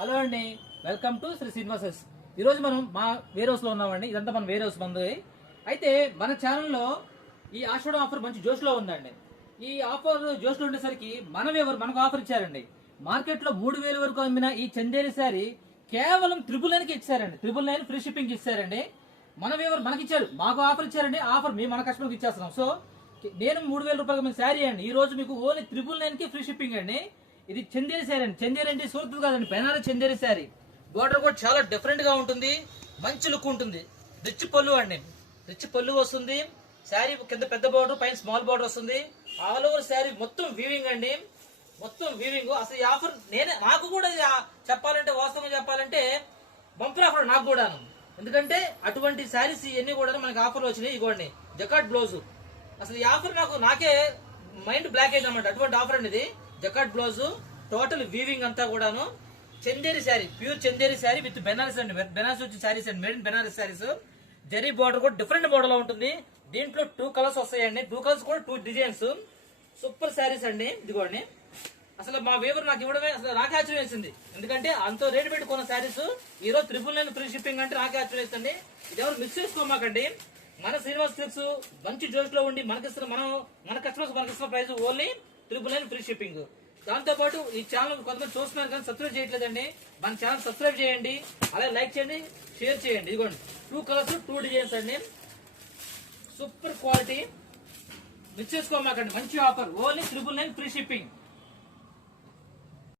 Hello అండి, welcome to Shri శ్రీనివాసస్. ఈరోజు మనం మా వేర్ హౌస్ లో ఉన్నామండి. ఇదంతా మన వేర్ హౌస్ మంది. అయితే మన ఛానల్లో ఈ ఆషాఢం ఆఫర్ మంచి జోష్లో ఉందండి. ఈ ఆఫర్ జోష్లో ఉండేసరికి మనకు ఆఫర్ ఇచ్చారండి. మార్కెట్ లో 3000 వరకు అమ్మిన ఈ చందేరి శారీ కేవలం 999కి ఇచ్చారండి. 999 ఫ్రీ షిప్పింగ్ ఇచ్చారండి. మనకి ఇచ్చారు, మాకు ఆఫర్ ఇచ్చారండి. ఆఫర్ మేము మన కస్టమర్కి ఇచ్చేస్తున్నాం. సో నేను 3000 రూపాయలకి మీకు శారీ అండి. ఈ రోజు మీకు ఓన్లీ 999కి ఫ్రీ షిప్పింగ్ అండి. ఇది చందేరి శారీ అండి. చందేరి అంటే సూరత్ కాదండి, బెనారస్ చందేరి శారీ. బోర్డర్ కూడా చాలా డిఫరెంట్ గా ఉంటుంది, మంచి లుక్ ఉంటుంది. రిచ్ పళ్ళు అండి, రిచ్ పళ్ళు వస్తుంది. శారీ కింద పెద్ద బోర్డర్, పైన స్మాల్ బోర్డర్ వస్తుంది. ఆల్ ఓవర్ శారీ మొత్తం వీవింగ్ అండి, మొత్తం వీవింగ్. అసలు ఈ ఆఫర్ నాకు కూడా చెప్పాలంటే, వాస్తవంగా చెప్పాలంటే బంపర్ ఆఫర్ నాకు కూడాను. ఎందుకంటే అటువంటి శారీస్ ఇవన్నీ కూడా మనకి ఆఫర్లు వచ్చినాయి. ఇగోండి జకాట్ బ్లౌజ్. అసలు ఈ ఆఫర్ నాకే మైండ్ బ్లాక్ అయింది అనమాట. అటువంటి ఆఫర్ అండి ఇది. జకాట్ బ్లౌజ్, టోటల్ వీవింగ్ అంతా కూడాను. చందేరి శారీ, ప్యూర్ చందేరి శారీ విత్ బెనారస్ అండి. బెనారస్ వచ్చి శారీస్ అండి, made in Banaras saris. Zari border కూడా డిఫరెంట్ బార్డర్ లో ఉంటుంది. దీంట్లో 2 కలర్స్ వస్తాయండి. 2 కలర్స్ కూడా 2 డిజైన్స్. సూపర్ శారీస్ అండి. ఇదిగోండి, అసలు మా వేవర్ నాకు ఇవ్వడమే అసలు నాకే ఆశ్చర్యం వేసింది. ఎందుకంటే అంత రేటు పెట్టుకున్న శారీస్ ఈ రోజు 999 ఫ్రీ షిప్పింగ్ అంటే నాకే ఆశ్చర్యం వేస్తుంది. ఇది ఎవరు మిస్ చేసుకోమాకండి. మన శ్రీనివాస్ క్లిప్స్ మంచి జోష్ లో ఉండి మన కస్టమర్స్ మనకిస్తున్న ప్రైస్ ఓన్లీ 999 ఫ్రీ షిప్పింగ్. దాంతో పాటు ఈ ఛానల్ కొంతమంది చూస్తున్నారు కానీ సబ్స్క్రైబ్ చేయట్లేదండి. మన ఛానల్ సబ్స్క్రైబ్ చేయండి, అలాగే లైక్ చేయండి, షేర్ చేయండి. ఇదిగోండి 2 కలర్స్ 2 డిజైన్స్ అండి. సూపర్ క్వాలిటీ, మిస్ చేసుకోమాకండి. మంచి ఆఫర్, ఓన్లీ 999 ఫ్రీ షిప్పింగ్.